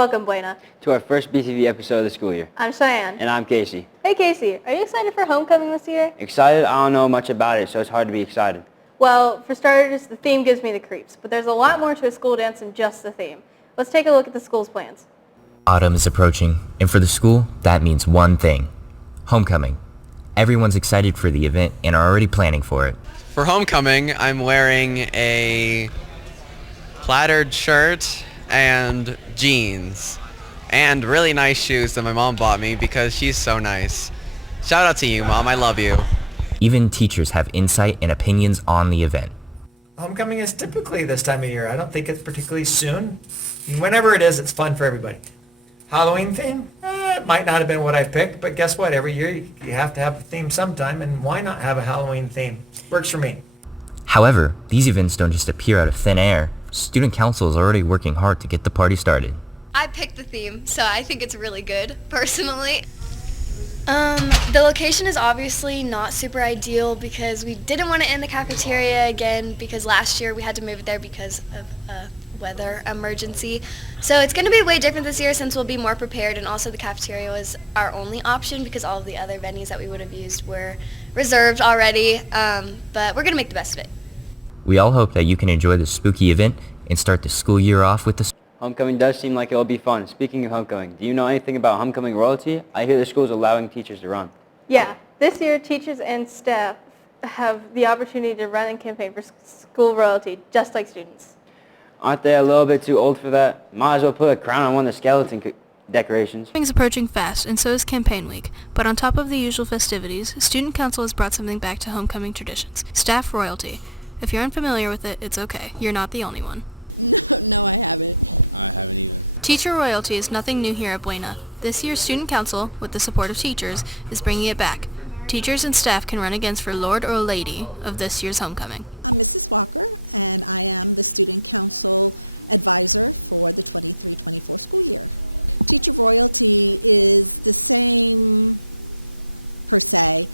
Welcome, Buena. To our first BTV episode of the school year. I'm Cheyenne. And I'm Casey. Hey, Casey. Are you excited for homecoming this year? Excited? I don't know much about it, so it's hard to be excited. Well, for starters, the theme gives me the creeps, but there's a lot more to a school dance than just the theme. Let's take a look at the school's plans. Autumn is approaching, and for the school, that means one thing. Homecoming. Everyone's excited for the event and are already planning for it. For homecoming, I'm wearing a plaid shirt and jeans and really nice shoes that my mom bought me because she's so nice. Shout out to you, Mom. I love you. Even teachers have insight and opinions on the event. Homecoming is typically this time of year. I don't think it's particularly soon. Whenever it is, it's fun for everybody. Halloween theme? It might not have been what I picked, but guess what? Every year you have to have a theme sometime, and why not have a Halloween theme? Works for me. However, these events don't just appear out of thin air. Student council is already working hard to get the party started. I picked the theme, so I think it's really good, personally. The location is obviously not super ideal because we didn't want to end the cafeteria again because last year we had to move it there because of a weather emergency. So it's going to be way different this year since we'll be more prepared, and also the cafeteria was our only option because all of the other venues that we would have used were reserved already, but we're going to make the best of it. We all hope that you can enjoy this spooky event and start the school year off with the Homecoming does seem like it'll be fun. Speaking of homecoming, do you know anything about homecoming royalty? I hear the school's allowing teachers to run. Yeah, this year teachers and staff have the opportunity to run and campaign for school royalty, just like students. Aren't they a little bit too old for that? Might as well put a crown on one of the skeleton decorations. Homecoming is approaching fast, and so is campaign week. But on top of the usual festivities, student council has brought something back to homecoming traditions: staff royalty. If you're unfamiliar with it, it's okay. You're not the only one. Teacher royalty is nothing new here at Buena. This year's student council, with the support of teachers, is bringing it back. Teachers and staff can run against for Lord or Lady of this year's homecoming. And I am the student council advisor for the 2023. Teacher royalty is the same, per se,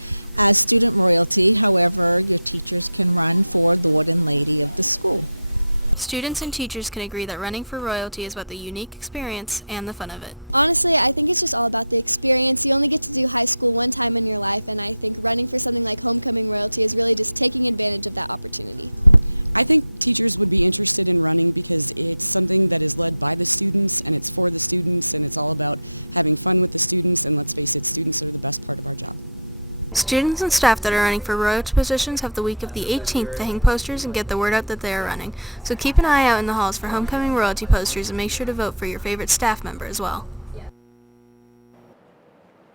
as student royalty. However, teachers can run for Lord and Lady of the school. Students and teachers can agree that running for royalty is about the unique experience and the fun of it. Honestly, I think it's just all about the experience. You only get to do high school one time in your life, and I think running for something like homecoming royalty is really just taking advantage of that opportunity. I think teachers would be interested in running because it's something that is led by the students, and it's for the students, and it's all about having fun with the students, and let's face it, students are the best part of their time. Students and staff that are running for royalty positions have the week of the 18th to hang posters and get the word out that they are running. So keep an eye out in the halls for homecoming royalty posters and make sure to vote for your favorite staff member as well.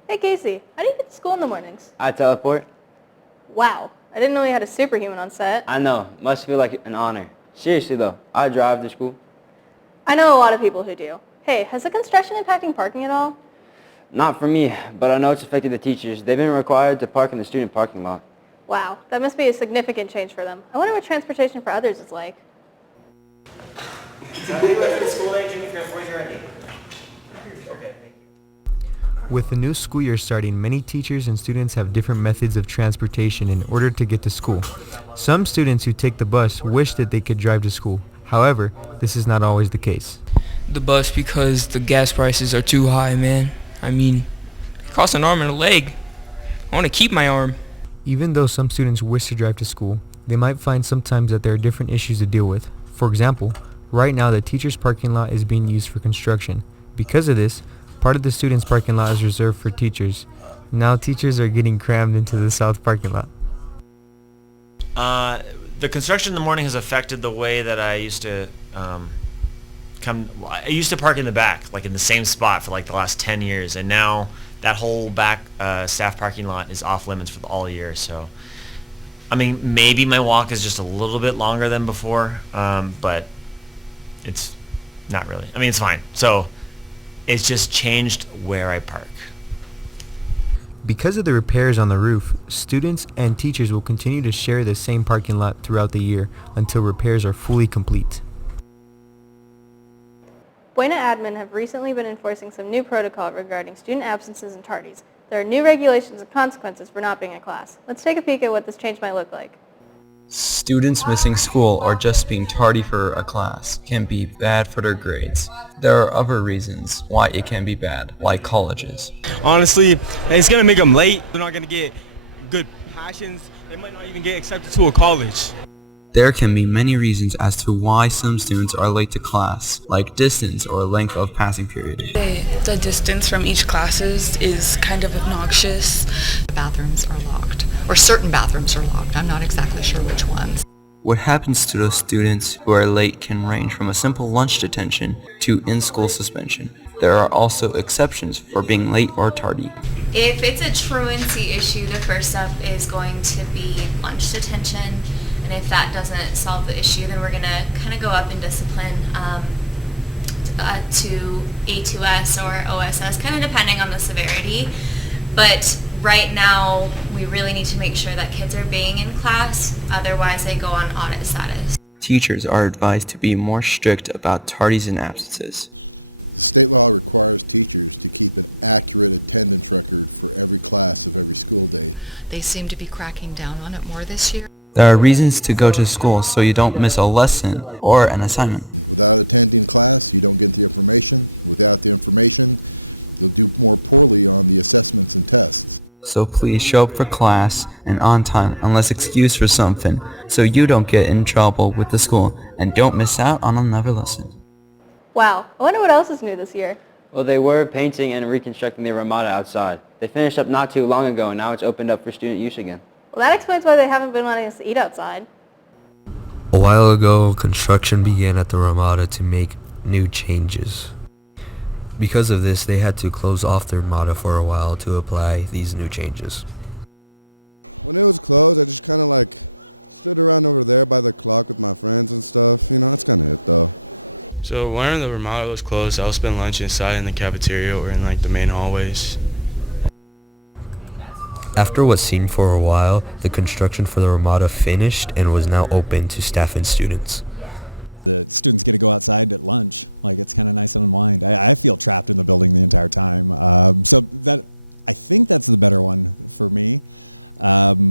Hey, Casey. How do you get to school in the mornings? I teleport. Wow. I didn't know you had a superhuman on set. I know. Must feel like an honor. Seriously though, I drive to school. I know a lot of people who do. Hey, has the construction impacting parking at all? Not for me, but I know it's affected the teachers. They've been required to park in the student parking lot. Wow, that must be a significant change for them. I wonder what transportation for others is like. With the new school year starting, many teachers and students have different methods of transportation in order to get to school. Some students who take the bus wish that they could drive to school. However, this is not always the case. The bus because the gas prices are too high, man. I mean, it costs an arm and a leg. I want to keep my arm. Even though some students wish to drive to school, they might find sometimes that there are different issues to deal with. For example, right now the teacher's parking lot is being used for construction. Because of this, part of the students' parking lot is reserved for teachers. Now teachers are getting crammed into the south parking lot. The construction in the morning has affected the way that I used to I used to park in the back, like in the same spot for like the last 10 years, and now that whole back staff parking lot is off limits for all year. So, I mean, maybe my walk is just a little bit longer than before, but it's not really. I mean, it's fine. So, it's just changed where I park. Because of the repairs on the roof, students and teachers will continue to share the same parking lot throughout the year until repairs are fully complete. Buena admin have recently been enforcing some new protocol regarding student absences and tardies. There are new regulations and consequences for not being in class. Let's take a peek at what this change might look like. Students missing school or just being tardy for a class can be bad for their grades. There are other reasons why it can be bad, like colleges. Honestly, it's going to make them late. They're not going to get good passions. They might not even get accepted to a college. There can be many reasons as to why some students are late to class, like distance or length of passing period. The distance from each classes is kind of obnoxious. The bathrooms are locked, or certain bathrooms are locked. I'm not exactly sure which ones. What happens to those students who are late can range from a simple lunch detention to in-school suspension. There are also exceptions for being late or tardy. If it's a truancy issue, the first step is going to be lunch detention. And if that doesn't solve the issue, then we're going to kind of go up in discipline to A2S or OSS, kind of depending on the severity. But right now, we really need to make sure that kids are being in class, otherwise they go on audit status. Teachers are advised to be more strict about tardies and absences. State law requires teachers to keep an accurate attendance record for every class of every school year. They seem to be cracking down on it more this year. There are reasons to go to school so you don't miss a lesson or an assignment. Without attending class, you don't get the information. Without the information, you can pull you on the assessments and tests. So please show up for class and on time unless excused for something so you don't get in trouble with the school and don't miss out on another lesson. Wow, I wonder what else is new this year. Well, they were painting and reconstructing the Ramada outside. They finished up not too long ago and now it's opened up for student use again. Well, that explains why they haven't been wanting us to eat outside. A while ago, construction began at the Ramada to make new changes. Because of this, they had to close off the Ramada for a while to apply these new changes. When it was closed, I just kind of like stood around over there by the clock with my friends and stuff. You know, it's kind of stuff. So when the Ramada was closed, I'll spend lunch inside in the cafeteria or in like the main hallways. After what seemed for a while, the construction for the Ramada finished and was now open to staff and students. Students get to go outside at lunch. Like, it's kind of nice and unwind. I feel trapped in the building the entire time. So I think that's the better one for me.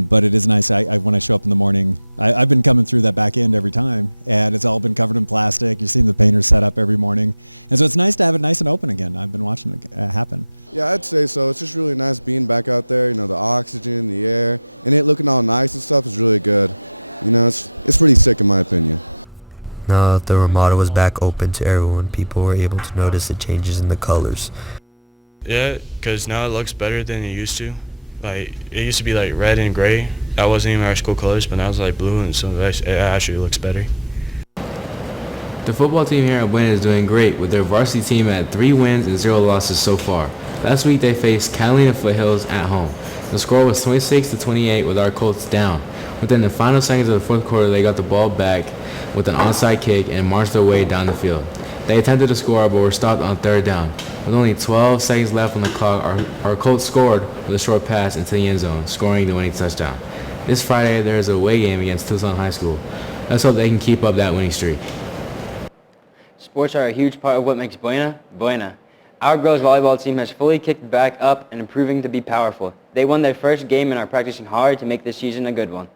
But it is nice when I show up in the morning. I've been coming through that back end every time, and it's all been covered in plastic. You see the painters set up every morning. And so it's nice to have it nice and open again. I'm watching it happen. Yeah, I'd say so. It's just really nice being back out there. You know, the oxygen, the air, and it looking all nice and stuff is really good. You know, it's pretty sick in my opinion. Now that the Ramada was back open to everyone, people were able to notice the changes in the colors. Yeah, because now it looks better than it used to. Like, it used to be like red and gray. That wasn't even our school colors, but now it's like blue, and so it actually looks better. The football team here at Buena is doing great, with their varsity team at 3 wins and 0 losses so far. Last week they faced Catalina Foothills at home. The score was 26-28 with our Colts down. Within the final seconds of the fourth quarter, they got the ball back with an onside kick and marched their way down the field. They attempted to score but were stopped on third down. With only 12 seconds left on the clock, our Colts scored with a short pass into the end zone, scoring the winning touchdown. This Friday, there is a away game against Tucson High School. Let's hope they can keep up that winning streak. Sports are a huge part of what makes Buena, Buena. Our girls volleyball team has fully kicked back up and improving to be powerful. They won their first game and are practicing hard to make this season a good one.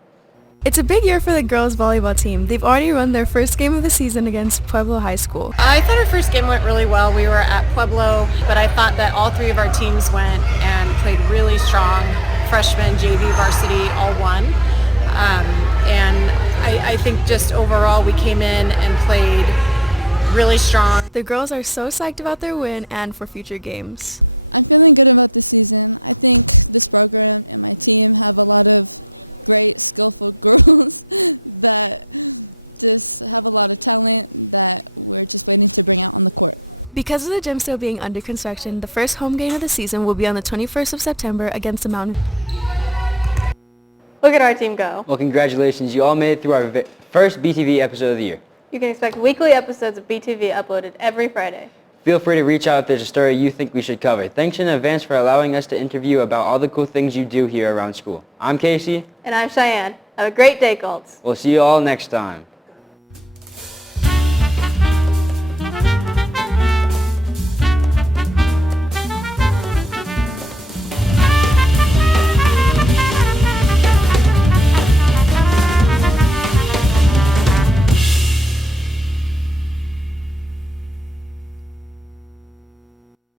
It's a big year for the girls volleyball team. They've already won their first game of the season against Pueblo High School. I thought our first game went really well. We were at Pueblo, but I thought that all 3 of our teams went and played really strong. Freshmen, JV, varsity, all won. And I think just overall we came in and played really strong. The girls are so psyched about their win and for future games. I'm feeling good about the season. I think this program and my team have a lot of great skillful girls that just have a lot of talent that I'm just able to bring out on the court. Because of the gym still being under construction, the first home game of the season will be on the 21st of September against the Mountain. Look at our team go. Well, congratulations. You all made it through our first BTV episode of the year. You can expect weekly episodes of BTV uploaded every Friday. Feel free to reach out if there's a story you think we should cover. Thanks in advance for allowing us to interview about all the cool things you do here around school. I'm Casey. And I'm Cheyenne. Have a great day, Colts. We'll see you all next time.